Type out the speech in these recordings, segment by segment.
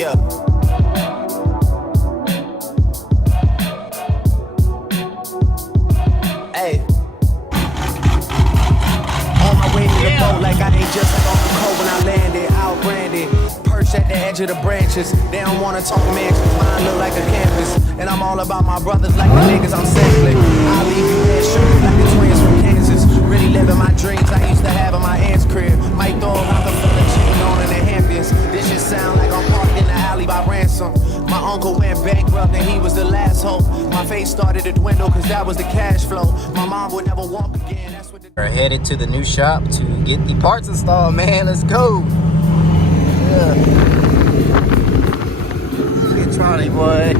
Yeah. Hey. On my way to the boat like I ain't just on the coast when I landed. Out branded. Perched at the edge of the branches. They don't wanna talk mansions. Mine look like a campus. And I'm all about my brothers like the niggas I'm sampling. I'll leave you there shooting like the twins from Kansas. Really living my dreams I used to have in my aunt's crib. Might throw a house full of chicken on in the Hamptons. This shit sound like I'm parked in the alley by Ransom. My uncle went bankrupt and he was the last hope. My face started to dwindle cause that was the cash flow. My mom would never walk again. That's what We're headed to the new shop to get the parts installed, man. Let's go. Yeah. Get Charlie, boy.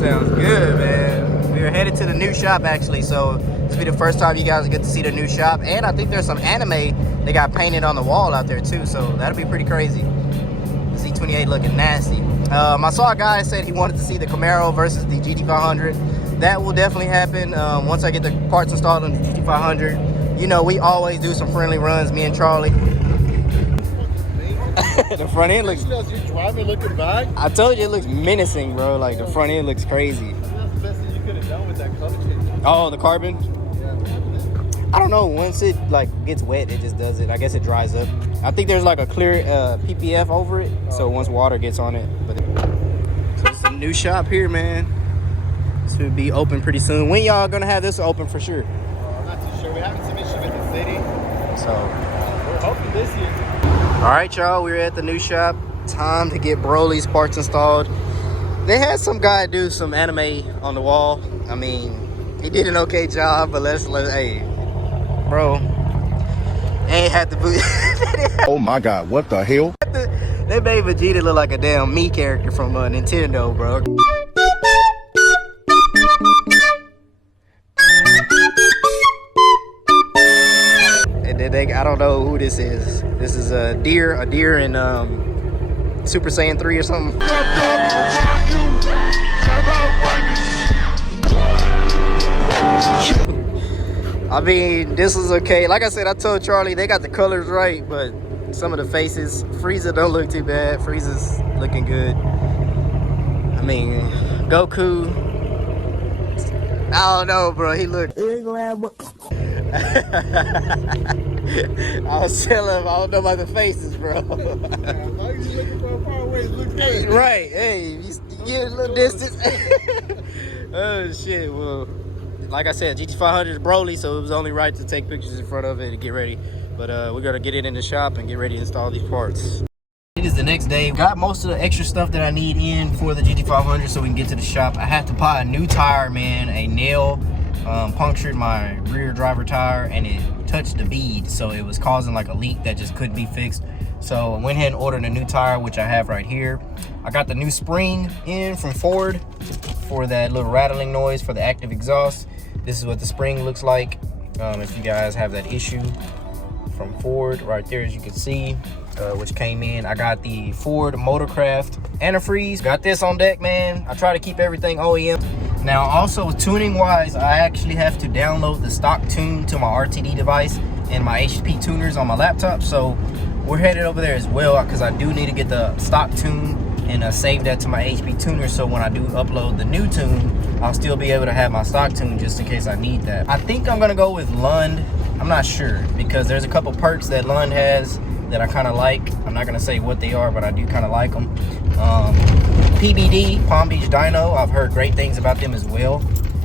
Sounds good, man. We are headed to the new shop actually, so this will be the first time you guys get to see the new shop. And I think there's some anime they got painted on the wall out there too, so that'll be pretty crazy. The Z28 looking nasty. I saw a guy said he wanted to see the Camaro versus the GT500. That will definitely happen once I get the parts installed on the GT500. You know, we always do some friendly runs, me and Charlie. The front end looks... You driving looking back? I told you it looks menacing, bro. Like, the front end looks crazy. That's the best thing you could have done with that color change. Oh, the carbon? Yeah. I don't know. Once it, like, gets wet, it just does it. I guess it dries up. I think there's, like, a clear PPF over it. So once water gets on it. But so it's a new shop here, man. This will be open pretty soon. When y'all gonna have this open for sure? I'm not too sure. We haven't seen it in the city. So... we're hoping this year. All right, y'all, we're at the new shop. Time to get Broly's parts installed. They had some guy do some anime on the wall. I mean, he did an okay job, but hey, bro, ain't had to boot. Oh my God, what the hell? They made Vegeta look like a damn Mii character from Nintendo, bro. And then I don't know who this is. This is a deer in Super Saiyan 3 or something. I mean, this is okay. Like I said, I told Charlie they got the colors right, but some of the faces, Frieza don't look too bad. Frieza's looking good. I mean, Goku, I don't know, bro. He looked. I was telling him I don't know about the faces, bro. Right, hey, you get a little distance. Oh shit, well, like I said, GT500 is Broly, so it was only right to take pictures in front of it and get ready. But we're gonna get it in the shop and get ready to install these parts. It is the next day. Got most of the extra stuff that I need in for the GT500 so we can get to the shop. I had to buy a new tire, man. A nail punctured my rear driver tire and it touched the bead, so it was causing like a leak that just couldn't be fixed. So I went ahead and ordered a new tire, which I have right here. I got the new spring in from Ford for that little rattling noise for the active exhaust. This is what the spring looks like. If you guys have that issue from Ford right there, as you can see, which came in. I got the Ford Motorcraft antifreeze. Got this on deck, man. I try to keep everything OEM. Now, also tuning wise, I actually have to download the stock tune to my RTD device and my HP tuners on my laptop. So we're headed over there as well because I do need to get the stock tune and save that to my HP tuner. So when I do upload the new tune, I'll still be able to have my stock tune just in case I need that. I think I'm gonna go with Lund. I'm not sure because there's a couple perks that Lund has that I kind of like. I'm not gonna say what they are, but I do kind of like them. PBD, Palm Beach Dyno, I've heard great things about them as well.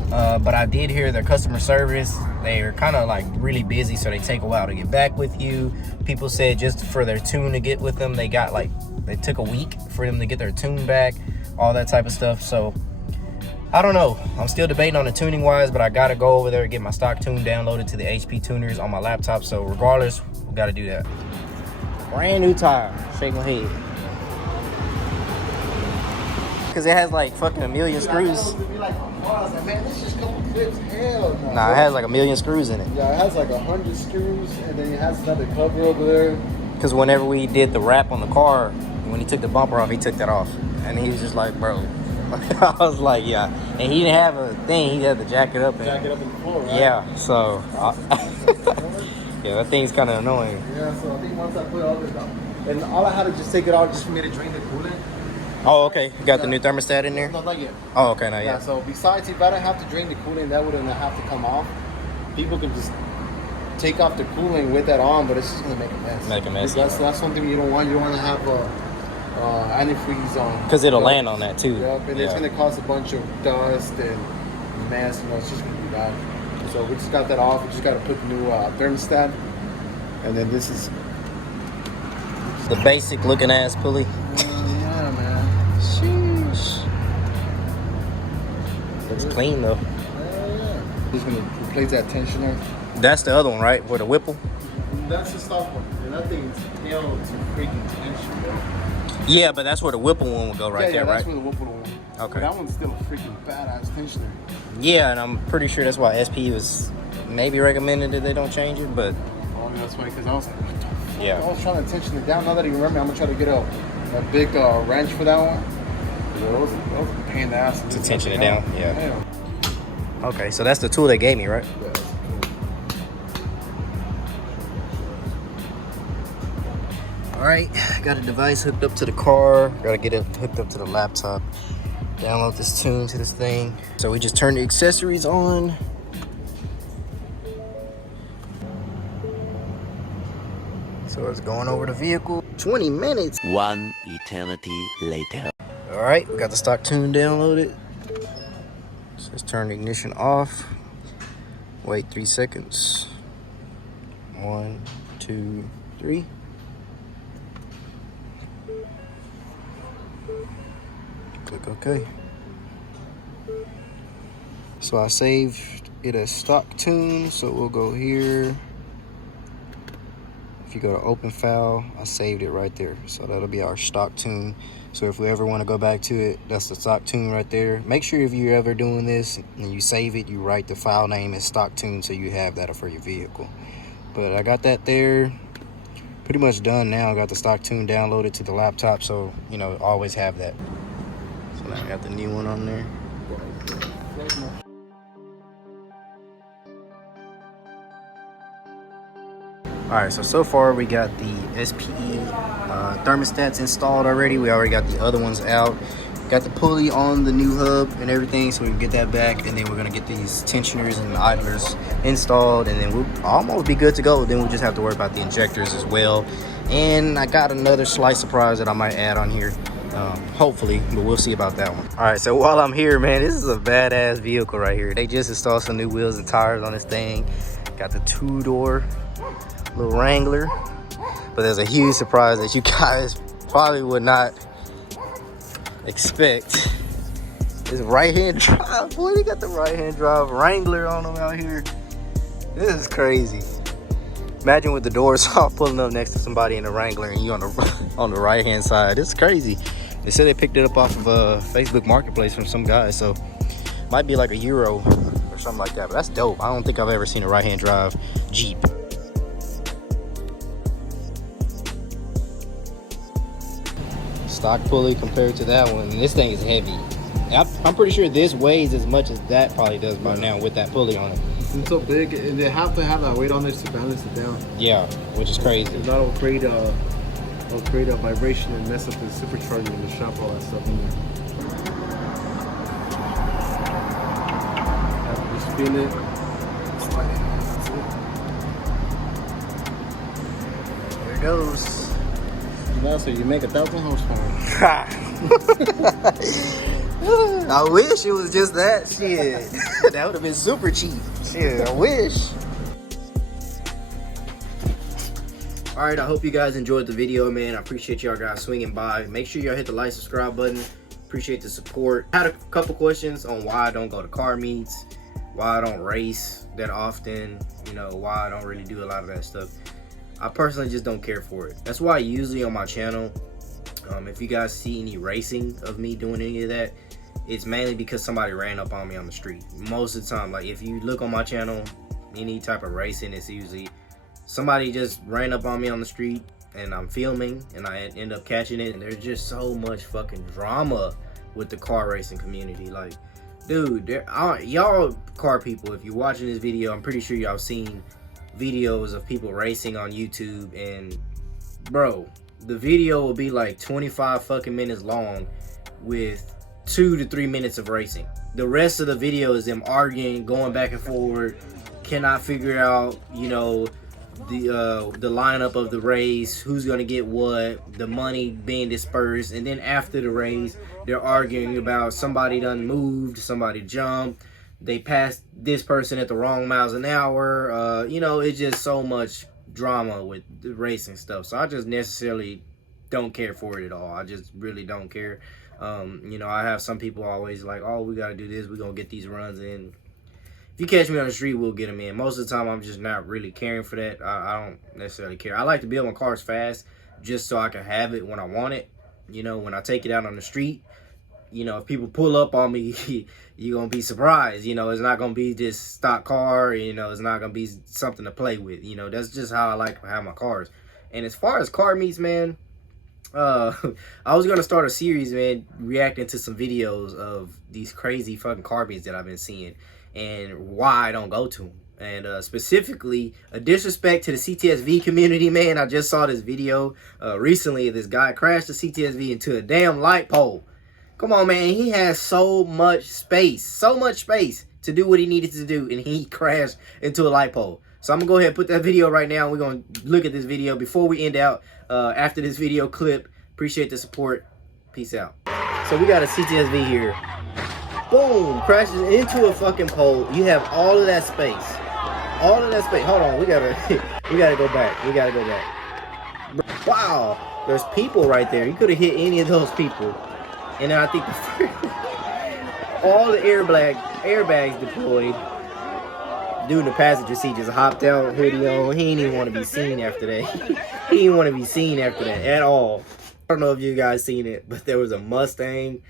But I did hear their customer service, they are kind of like really busy, so they take a while to get back with you. People said just for their tune to get with them, they took a week for them to get their tune back, all that type of stuff. So I don't know, I'm still debating on the tuning wise, but I gotta go over there and get my stock tune downloaded to the HP tuners on my laptop. So regardless, we gotta do that. Brand new tire, shake my head. Cause it has like fucking a million screws. Nah, it has like a million screws in it. Yeah, it has like 100 screws, and then it has another cover over there. Cause whenever we did the wrap on the car, when he took the bumper off, he took that off, and he was just like, bro. I was like, yeah. And he didn't have a thing. He had to jack it up. Jack it up in the floor, right? Yeah. So Yeah, that thing's kind of annoying. Yeah, so I think once I put all this out, and all I had to just take it out just for me to drain the coolant. Oh, okay. You got the new thermostat in there? No, not yet. Oh, okay, not Yeah, yet. so besides, if I don't have to drain the coolant, that wouldn't have to come off. People can just take off the coolant with that on, but it's just gonna make a mess. Make a mess. That's something you don't want. You don't want to have antifreeze on. Because it'll land on that too. Yep, and it's gonna cause a bunch of dust and mess. You know, it's just gonna be bad. So we just got that off. We just got to put the new thermostat, and then this is the basic looking ass pulley. yeah, man. Sheesh. Looks clean though. Yeah. Just gonna replace that tensioner. That's the other one, right? For the Whipple? That's the stock one, and that thing's nailed to freaking tension, bro. Yeah, but that's where the Whipple one will go right there, that's right? where the Whipple one. Okay. But that one's still a freaking badass tensioner. Yeah, and I'm pretty sure that's why SP was maybe recommended that they don't change it, but Oh, that's funny because I was like, what the fuck? Yeah. I was trying to tension it down. Now that you remember, I'm gonna try to get a big wrench for that one. Yeah, that was a pain in the ass to tension it down. Yeah. Damn. Okay, so that's the tool they gave me, right? Yeah, that's cool. All right, got a device hooked up to the car. Gotta get it hooked up to the laptop. Download this tune to this thing. So we just turn the accessories on. So it's going over the vehicle. 20 minutes. One eternity later. All right, we got the stock tune downloaded. So let's turn the ignition off. Wait 3 seconds. 1, 2, 3. Click OK. So I saved it as stock tune, so we'll go here. If you go to open file, I saved it right there. So that'll be our stock tune. So if we ever want to go back to it, that's the stock tune right there. Make sure if you're ever doing this and you save it, you write the file name as stock tune so you have that for your vehicle. But I got that there. Pretty much done now. I got the stock tune downloaded to the laptop, so you know, always have that. So now I got the new one on there. Alright, so far we got the SPE thermostats installed already. We already got the other ones out. Got the pulley on the new hub and everything, so we can get that back. And then we're gonna get these tensioners and idlers installed, and then we'll almost be good to go. Then we'll just have to worry about the injectors as well. And I got another slight surprise that I might add on here, hopefully, but we'll see about that one. Alright, so while I'm here, man, this is a badass vehicle right here. They just installed some new wheels and tires on this thing. Got the 2-door little Wrangler, but there's a huge surprise that you guys probably would not expect. This right-hand drive, boy, they got the right-hand drive Wrangler on them out here. This is crazy. Imagine with the doors off, pulling up next to somebody in a Wrangler and you on the right-hand side. It's crazy. They said they picked it up off of Facebook Marketplace from some guy, so might be like €1 or something like that. But that's dope. I don't think I've ever seen a right-hand drive Jeep. Stock pulley compared to that one, and this thing is heavy. I'm pretty sure this weighs as much as that probably does by now with that pulley on it. It's so big, and they have to have that weight on there to balance it down. Yeah, which is crazy. If not, it'll create a vibration and mess up the supercharger in the shop, all that stuff in there. Have to spin it. Slide it. There it goes. Now, so you make 1,000 horsepower. I wish it was just that shit. That would have been super cheap. Shit, I wish. All right, I hope you guys enjoyed the video, man. I appreciate y'all guys swinging by. Make sure y'all hit the like, subscribe button. Appreciate the support. I had a couple questions on why I don't go to car meets, why I don't race that often, you know, why I don't really do a lot of that stuff. I personally just don't care for it. That's why usually on my channel, if you guys see any racing of me doing any of that, it's mainly because somebody ran up on me on the street. Most of the time, like if you look on my channel, any type of racing, it's usually somebody just ran up on me on the street and I'm filming and I end up catching it. And there's just so much fucking drama with the car racing community. Like, dude, y'all car people, if you're watching this video, I'm pretty sure y'all seen videos of people racing on YouTube, and bro, the video will be like 25 fucking minutes long with 2 to 3 minutes of racing. The rest of the video is them arguing, going back and forward, cannot figure out, you know, the lineup of the race, who's gonna get what, the money being dispersed, and then after the race, they're arguing about somebody done moved, somebody jumped, they passed this person at the wrong miles an hour. You know, it's just so much drama with the racing stuff. So I just necessarily don't care for it at all. I just really don't care. You know, I have some people always like, oh, we gotta do this, we're gonna get these runs in. If you catch me on the street, we'll get them in. Most of the time, I'm just not really caring for that. I don't necessarily care. I like to build my cars fast just so I can have it when I want it. You know, when I take it out on the street, you know, if people pull up on me, you're going to be surprised. You know, it's not going to be this stock car. You know, it's not going to be something to play with. You know, that's just how I like to have my cars. And as far as car meets, man, I was going to start a series, man, reacting to some videos of these crazy fucking car meets that I've been seeing and why I don't go to them. And specifically, a disrespect to the CTSV community, man. I just saw this video recently. This guy crashed the CTSV into a damn light pole. Come on, man. He has so much space to do what he needed to do, and he crashed into a light pole. So I'm going to go ahead and put that video right now. We're going to look at this video before we end out after this video clip. Appreciate the support. Peace out. So we got a CTSV here. Boom, crashes into a fucking pole. You have all of that space. All of that space. Hold on, we gotta go back. We gotta go back. Wow, there's people right there. You could have hit any of those people. And then I think all the airbags deployed. Dude in the passenger seat just hopped out, hoodie on. He didn't even want to be seen after that. He didn't want to be seen after that at all. I don't know if you guys seen it, but there was a Mustang.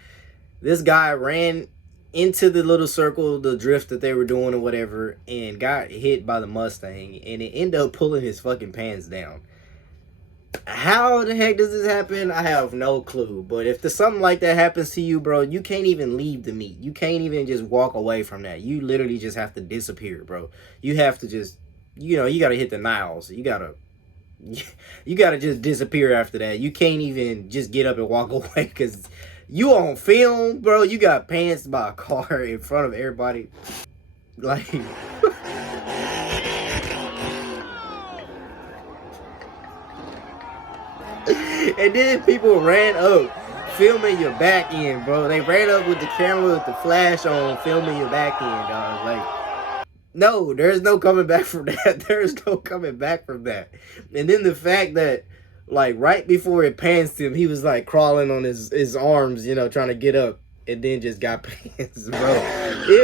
This guy ran into the little circle, the drift that they were doing or whatever, and got hit by the Mustang, and it ended up pulling his fucking pants down. How the heck does this happen? I have no clue. But if something like that happens to you, bro, you can't even leave the meet. You can't even just walk away from that. You literally just have to disappear, bro. You have to just, you know, you gotta hit the Niles. You gotta just disappear after that. You can't even just get up and walk away because you on film, bro. You got pantsed by a car in front of everybody. Like, and then people ran up filming your back end, bro. They ran up with the camera with the flash on, filming your back end, dog. Like, no, there's no coming back from that. There's no coming back from that. And then the fact that, like, right before it pans him, he was like crawling on his arms, you know, trying to get up, and then just got pants, bro.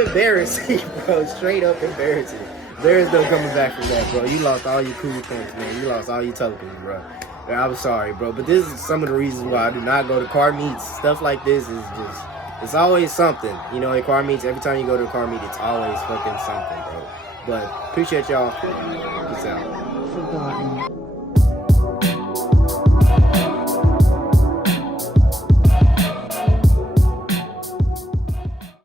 Embarrassing, bro. Straight up embarrassing. There is no coming back from that, bro. You lost all your cool points, man. You lost all your tokens, bro. I'm sorry, bro, but this is some of the reasons why I do not go to car meets. Stuff like this is just, it's always something. You know, at car meets, every time you go to a car meet, it's always fucking something, bro. But appreciate y'all. Peace out.